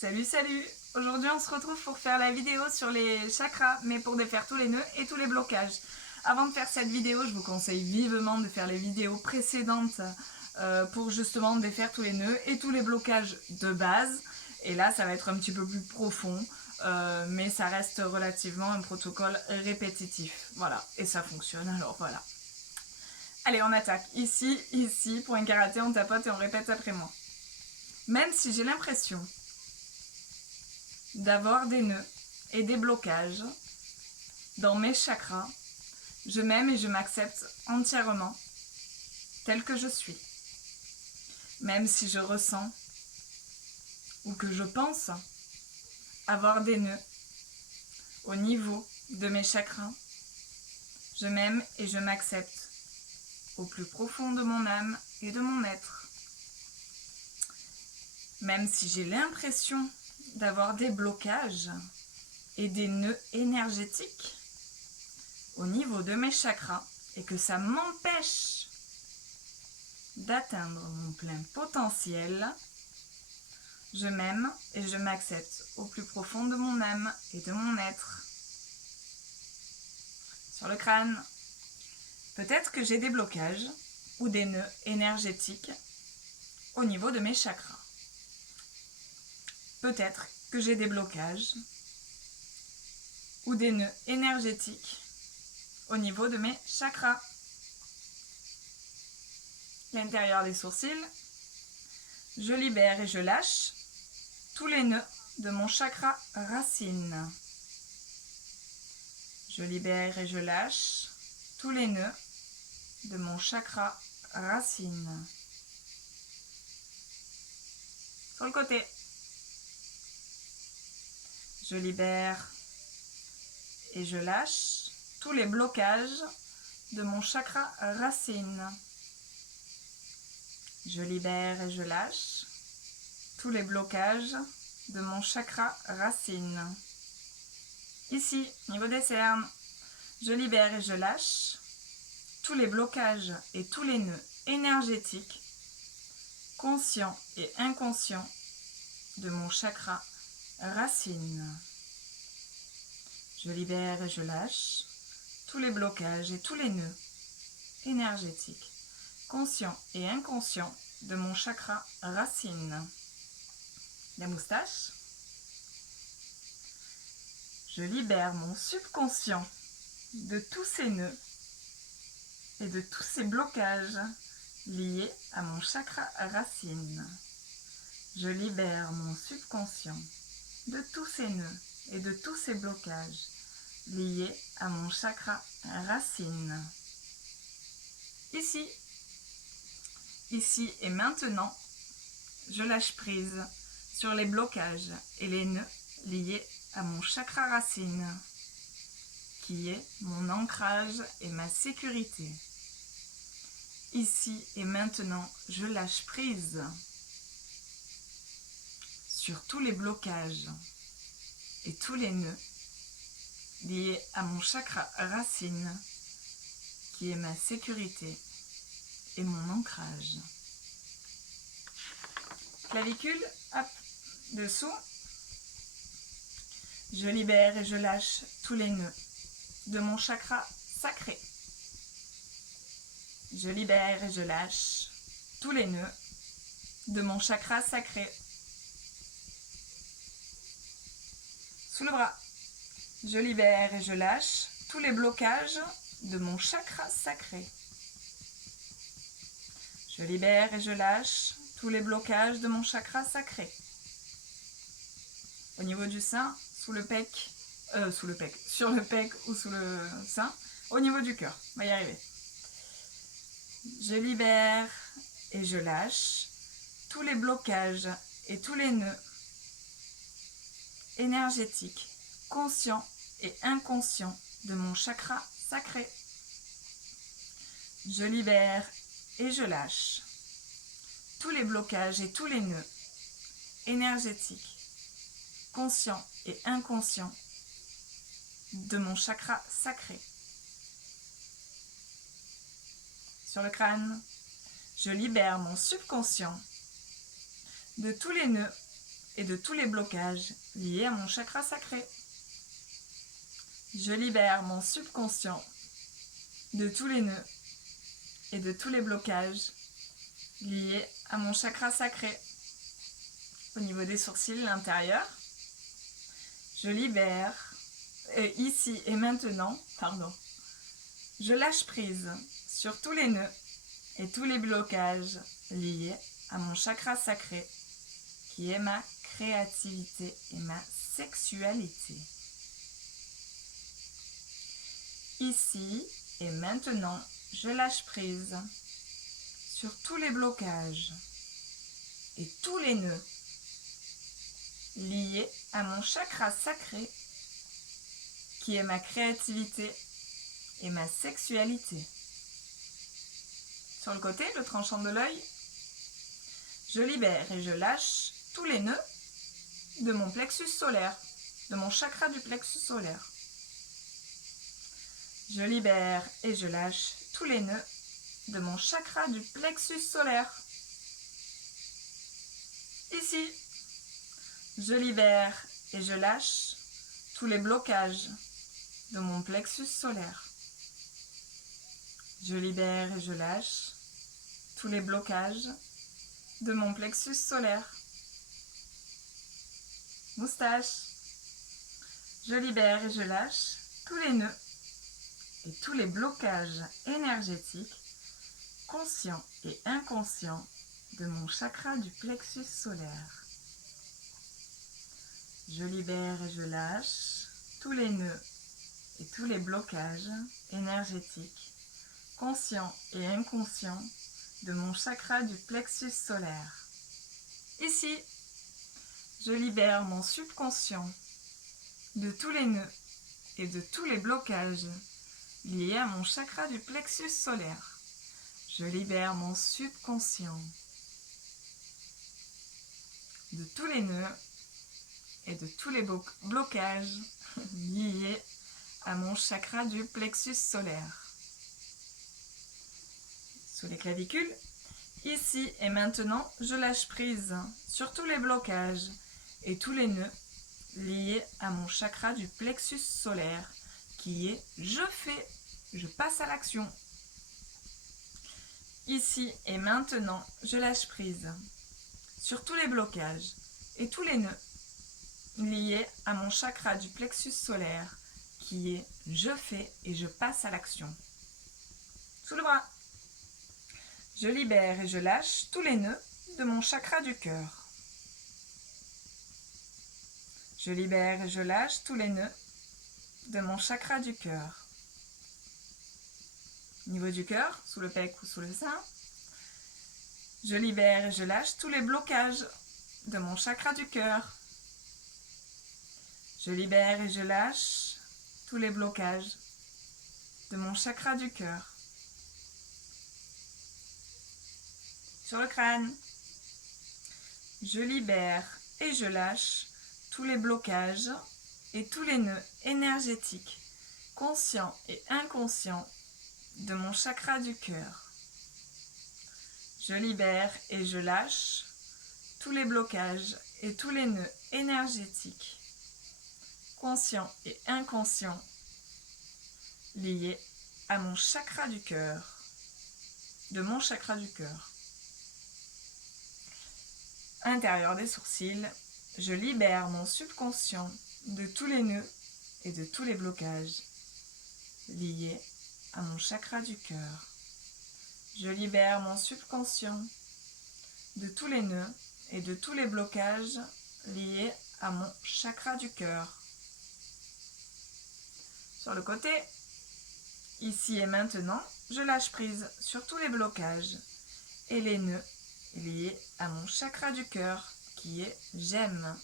Salut, salut! Aujourd'hui, on se retrouve pour faire la vidéo sur les chakras, mais pour défaire tous les nœuds et tous les blocages. Avant de faire cette vidéo, je vous conseille vivement de faire les vidéos précédentes pour justement défaire tous les nœuds et tous les blocages de base. Et là, ça va être un petit peu plus profond, mais ça reste relativement un protocole répétitif. Voilà, et ça fonctionne, alors voilà. Allez, on attaque. Ici, pour un karaté, on tapote et on répète après moi. Même si j'ai l'impression d'avoir des nœuds et des blocages dans mes chakras, je m'aime et je m'accepte entièrement tel que je suis. Même si je ressens ou que je pense avoir des nœuds au niveau de mes chakras, je m'aime et je m'accepte au plus profond de mon âme et de mon être. Même si j'ai l'impression d'avoir des blocages et des nœuds énergétiques au niveau de mes chakras et que ça m'empêche d'atteindre mon plein potentiel, je m'aime et je m'accepte au plus profond de mon âme et de mon être. Sur le crâne, peut-être que j'ai des blocages ou des nœuds énergétiques au niveau de mes chakras. Peut-être que j'ai des blocages ou des nœuds énergétiques au niveau de mes chakras. L'intérieur des sourcils, je libère et je lâche tous les nœuds de mon chakra racine. Je libère et je lâche tous les nœuds de mon chakra racine. Sur le côté, je libère et je lâche tous les blocages de mon chakra racine. Je libère et je lâche tous les blocages de mon chakra racine. Ici, niveau des cernes, je libère et je lâche tous les blocages et tous les nœuds énergétiques, conscients et inconscients, de mon chakra racine. Je libère et je lâche tous les blocages et tous les nœuds énergétiques, conscients et inconscients, de mon chakra racine. La moustache. Je libère mon subconscient de tous ces nœuds et de tous ces blocages liés à mon chakra racine. Je libère mon subconscient de tous ces nœuds et de tous ces blocages liés à mon chakra racine. Ici et maintenant, je lâche prise sur les blocages et les nœuds liés à mon chakra racine, qui est mon ancrage et ma sécurité. Ici et maintenant, je lâche prise sur tous les blocages et tous les nœuds liés à mon chakra racine, qui est ma sécurité et mon ancrage. Clavicule, hop, dessous. Je libère et je lâche tous les nœuds de mon chakra sacré. Je libère et je lâche tous les nœuds de mon chakra sacré. Sous le bras, je libère et je lâche tous les blocages de mon chakra sacré. Je libère et je lâche tous les blocages de mon chakra sacré. Au niveau du sein, sur le pec ou sous le sein, au niveau du cœur, on va y arriver. Je libère et je lâche tous les blocages et tous les nœuds énergétiques, conscients et inconscients, de mon chakra sacré. Je libère et je lâche tous les blocages et tous les nœuds énergétiques, conscients et inconscients, de mon chakra sacré. Sur le crâne, je libère mon subconscient de tous les nœuds et de tous les blocages liés à mon chakra sacré. Je libère mon subconscient de tous les nœuds et de tous les blocages liés à mon chakra sacré. Au niveau des sourcils, l'intérieur, je libère, ici et maintenant, je lâche prise sur tous les nœuds et tous les blocages liés à mon chakra sacré, qui est ma créativité et ma sexualité. Ici et maintenant, je lâche prise sur tous les blocages et tous les nœuds liés à mon chakra sacré, qui est ma créativité et ma sexualité. Sur le côté, le tranchant de l'œil, je libère et je lâche tous les nœuds de mon plexus solaire, de mon chakra du plexus solaire. Je libère et je lâche tous les nœuds de mon chakra du plexus solaire. Ici, je libère et je lâche tous les blocages de mon plexus solaire. Je libère et je lâche tous les blocages de mon plexus solaire. Moustache. Je libère et je lâche tous les nœuds et tous les blocages énergétiques, conscients et inconscients, de mon chakra du plexus solaire. Je libère et je lâche tous les nœuds et tous les blocages énergétiques, conscients et inconscients, de mon chakra du plexus solaire. Ici, je libère mon subconscient de tous les nœuds et de tous les blocages liés à mon chakra du plexus solaire. Je libère mon subconscient de tous les nœuds et de tous les blocages liés à mon chakra du plexus solaire. Sous les clavicules, ici et maintenant, je lâche prise sur tous les blocages et tous les nœuds liés à mon chakra du plexus solaire, qui est je fais, je passe à l'action. Ici et maintenant, je lâche prise sur tous les blocages et tous les nœuds liés à mon chakra du plexus solaire, qui est je fais et je passe à l'action. Sous le bras, je libère et je lâche tous les nœuds de mon chakra du cœur. Je libère et je lâche tous les nœuds de mon chakra du cœur. Au niveau du cœur, sous le pec ou sous le sein, je libère et je lâche tous les blocages de mon chakra du cœur. Je libère et je lâche tous les blocages de mon chakra du cœur. Sur le crâne, je libère et je lâche tous les blocages et tous les nœuds énergétiques, conscients et inconscients, de mon chakra du cœur. Je libère et je lâche tous les blocages et tous les nœuds énergétiques, conscients et inconscients, liés à mon chakra du cœur, de mon chakra du cœur. Intérieur des sourcils, je libère mon subconscient de tous les nœuds et de tous les blocages liés à mon chakra du cœur. Je libère mon subconscient de tous les nœuds et de tous les blocages liés à mon chakra du cœur. Sur le côté, ici et maintenant, je lâche prise sur tous les blocages et les nœuds liés à mon chakra du cœur, qui est j'aime,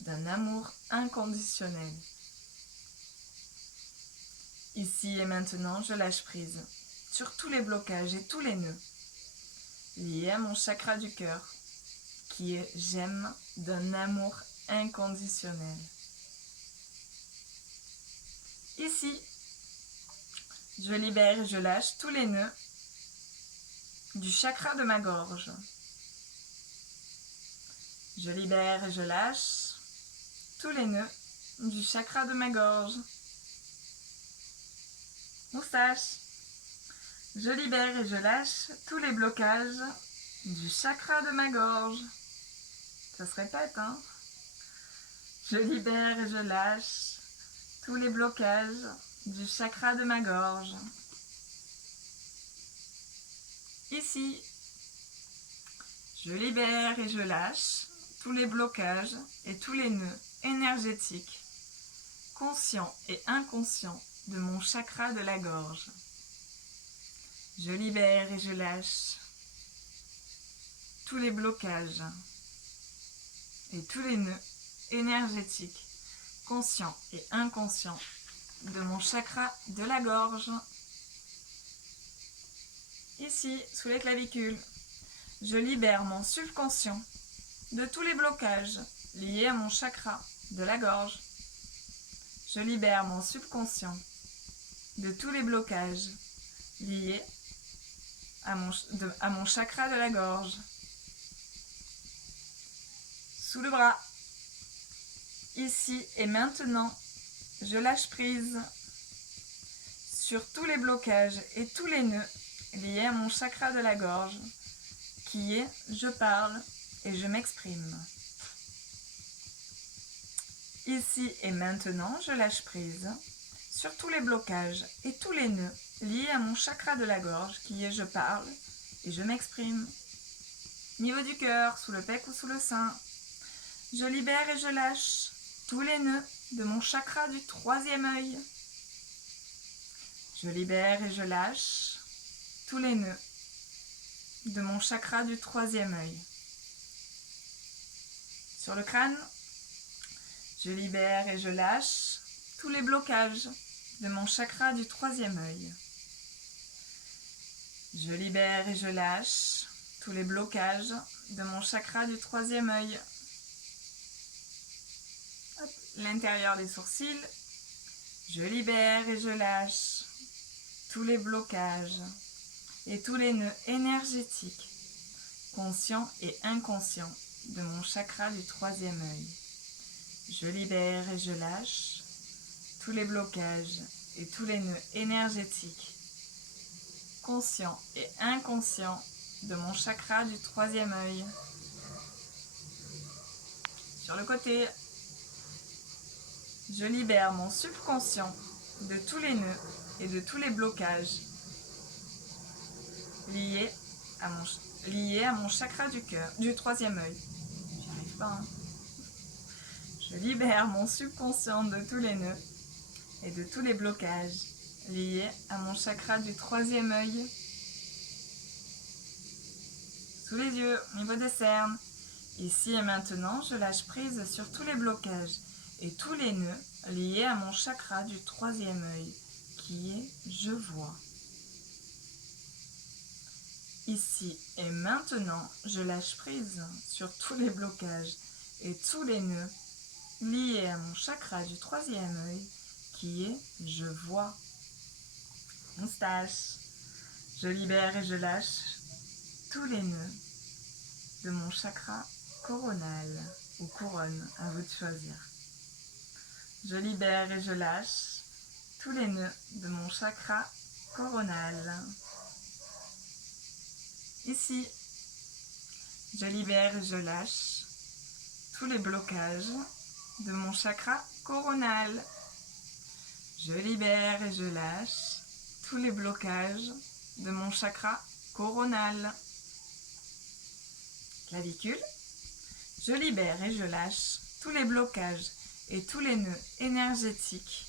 d'un amour inconditionnel. Ici et maintenant, je lâche prise sur tous les blocages et tous les nœuds liés à mon chakra du cœur, qui est j'aime, d'un amour inconditionnel. Ici, je libère et je lâche tous les nœuds du chakra de ma gorge. Je libère et je lâche tous les nœuds du chakra de ma gorge. Moustache. Je libère et je lâche tous les blocages du chakra de ma gorge. Ça se répète, hein? Je libère et je lâche tous les blocages du chakra de ma gorge. Ici, je libère et je lâche tous les blocages et tous les nœuds énergétiques, conscients et inconscients de mon chakra de la gorge. Je libère et je lâche tous les blocages et tous les nœuds énergétiques, conscients et inconscients de mon chakra de la gorge. Ici, sous les clavicules, je libère mon subconscient de tous les blocages liés à mon chakra de la gorge. Je libère mon subconscient de tous les blocages liés à mon chakra de la gorge. Sous le bras. Ici et maintenant, je lâche prise sur tous les blocages et tous les nœuds liés à mon chakra de la gorge, qui est je parle et je m'exprime. Ici et maintenant, je lâche prise sur tous les blocages et tous les nœuds liés à mon chakra de la gorge, qui est je parle et je m'exprime. Niveau du cœur, sous le pec ou sous le sein, je libère et je lâche tous les nœuds de mon chakra du troisième œil. Je libère et je lâche tous les nœuds de mon chakra du troisième œil. Sur le crâne, je libère et je lâche tous les blocages de mon chakra du troisième œil. Je libère et je lâche tous les blocages de mon chakra du troisième œil. L'intérieur des sourcils, je libère et je lâche tous les blocages et tous les nœuds énergétiques, conscients et inconscients de mon chakra du troisième œil. Je libère et je lâche tous les blocages et tous les nœuds énergétiques, conscients et inconscients de mon chakra du troisième œil. Sur le côté, je libère mon subconscient de tous les nœuds et de tous les blocages liés à mon chakra du cœur, du troisième œil. J'y arrive pas, hein. Je libère mon subconscient de tous les nœuds et de tous les blocages liés à mon chakra du troisième œil. Sous les yeux, au niveau des cernes. Ici et maintenant, je lâche prise sur tous les blocages et tous les nœuds liés à mon chakra du troisième œil, qui est je vois. Ici et maintenant, je lâche prise sur tous les blocages et tous les nœuds liés à mon chakra du troisième œil, qui est je vois. Moustache. Je libère et je lâche tous les nœuds de mon chakra coronal ou couronne, à vous de choisir. Je libère et je lâche tous les nœuds de mon chakra coronal. Ici, je libère et je lâche tous les blocages de mon chakra coronal. Je libère et je lâche tous les blocages de mon chakra coronal. Clavicule. Je libère et je lâche tous les blocages et tous les nœuds énergétiques,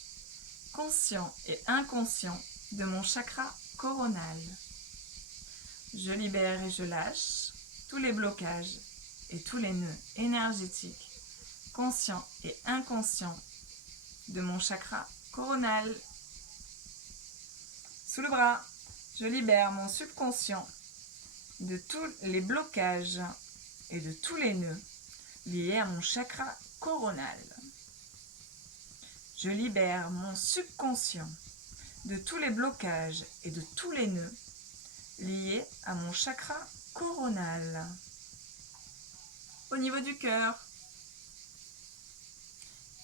conscients et inconscients de mon chakra coronal. Je libère et je lâche tous les blocages et tous les nœuds énergétiques, conscients et inconscients de mon chakra coronal. Sous le bras, je libère mon subconscient de tous les blocages et de tous les nœuds liés à mon chakra coronal. Je libère mon subconscient de tous les blocages et de tous les nœuds liés à mon chakra coronal. au niveau du cœur.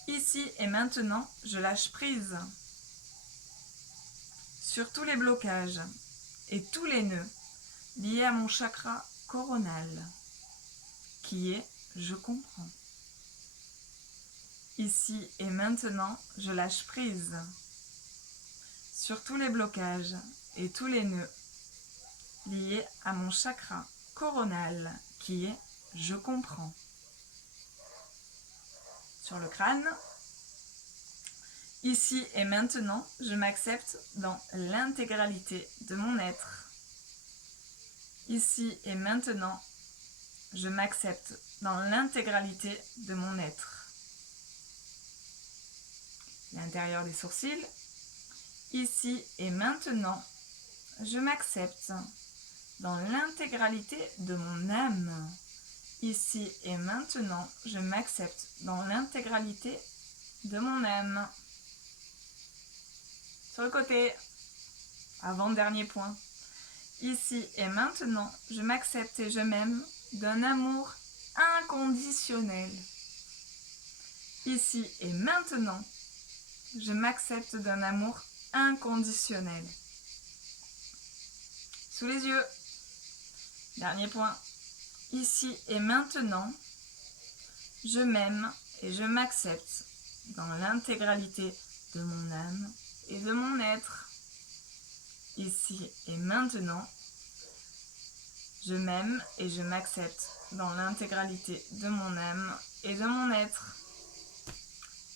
Ici et maintenant, je lâche prise sur tous les blocages et tous les nœuds liés à mon chakra coronal, qui est « je comprends ». Ici et maintenant, je lâche prise sur tous les blocages et tous les nœuds liés à mon chakra coronal, qui est « je comprends ». Sur le crâne, ici et maintenant, je m'accepte dans l'intégralité de mon être. Ici et maintenant, je m'accepte dans l'intégralité de mon être. L'intérieur des sourcils, ici et maintenant, je m'accepte dans l'intégralité de mon âme. Ici et maintenant, je m'accepte dans l'intégralité de mon âme. Sur le côté, avant-dernier point. Ici et maintenant, je m'accepte et je m'aime d'un amour inconditionnel. Ici et maintenant, je m'accepte d'un amour inconditionnel. Sous les yeux. Dernier point. Ici et maintenant, je m'aime et je m'accepte dans l'intégralité de mon âme et de mon être. Ici et maintenant, je m'aime et je m'accepte dans l'intégralité de mon âme et de mon être.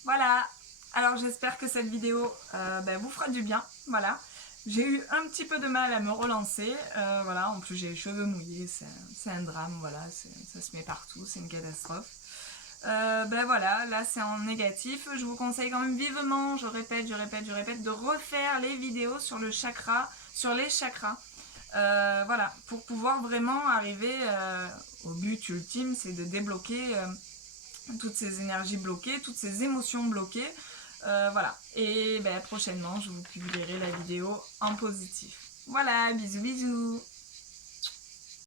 Voilà. Alors j'espère que cette vidéo vous fera du bien. Voilà. J'ai eu un petit peu de mal à me relancer, voilà, en plus j'ai les cheveux mouillés, c'est un drame, voilà, ça se met partout, c'est une catastrophe. Voilà, là c'est en négatif, je vous conseille quand même vivement, je répète, de refaire les vidéos sur le chakra, sur les chakras, voilà, pour pouvoir vraiment arriver au but ultime, c'est de débloquer toutes ces énergies bloquées, toutes ces émotions bloquées. Voilà, et prochainement je vous publierai la vidéo en positif. Voilà, bisous bisous.